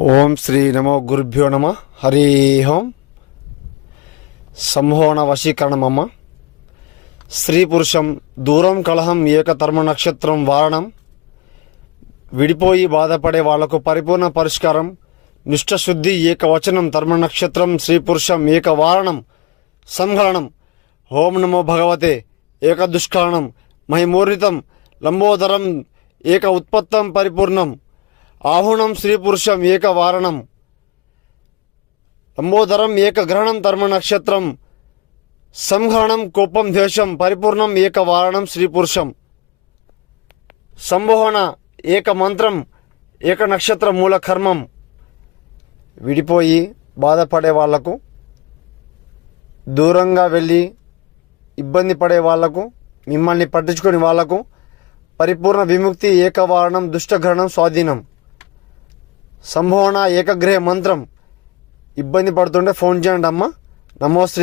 ఓం శ్రీ నమో గురుభ్యో నమ. హరి ఓం. సంహోణ వశీకరణమమ్మ. స్త్రీ పురుషం దూరం కలహం ఏకధర్మ నక్షత్రం వారణం. విడిపోయి బాధపడే వాళ్లకు పరిపూర్ణ పరిష్కారం. నిష్టశుద్ధి ఏకవచనం ధర్మ నక్షత్రం స్త్రీ పురుషం ఏక వారణం సంహరణం. ఓం నమో భగవతే ఏకదుష్కరణం మహిమూర్ణితం లంబోదరం ఏక ఉత్పత్తం పరిపూర్ణం. ఆహుణం స్త్రీ పురుషం ఏక వారణం లంబోదరం ఏక గ్రహణం ధర్మ నక్షత్రం సంహరణం కోపం ద్వేషం పరిపూర్ణం ఏక వారణం స్త్రీ పురుషం. సంబోహన ఏక మంత్రం ఏక నక్షత్ర మూల కర్మం. విడిపోయి బాధపడే వాళ్లకు, దూరంగా వెళ్ళి ఇబ్బంది పడే వాళ్లకు, మిమ్మల్ని పట్టించుకునే వాళ్లకు పరిపూర్ణ విముక్తి ఏకవారణం దుష్టగ్రహణం స్వాధీనం. సంభవన ఏకగ్రహ మంత్రం. ఇబ్బంది పడుతుంటే ఫోన్ చేయండి అమ్మ. నమో శ్రీ